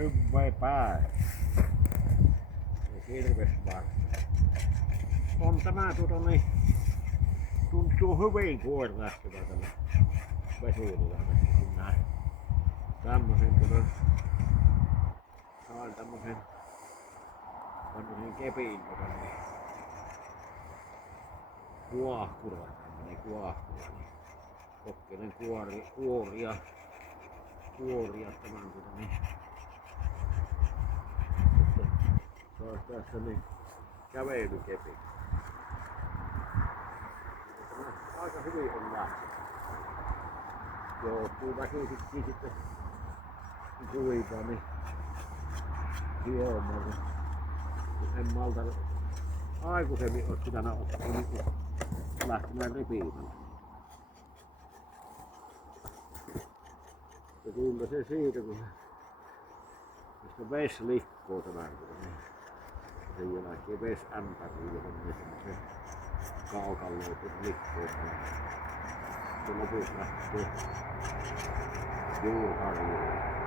Hyvä pää. Hirves varsa. On tämä niin, tuntuu hyvin kuornastuna tämä vesurilla. Kun nää tämmösen sain tämmösen kepin niin kuohkura, tämmönen kuohkura. Niin kokkelen kuoria tämän niin. Se olisi tässä niin kävelykepi. Aika hyvin on lähtenyt. Joutuu väkisikin sitten kuivaa niin hieman. En malta aikuisemmin olisi pitänyt ottaa niin lähtemään ripiimään. Ja kyllä se siitä kun mistä vesi likkoo tämän niin sen jälkeen vesämpäriin, johon ne semmosen kaukalloon likkoo. Se lopussa lähtee juurharjuun.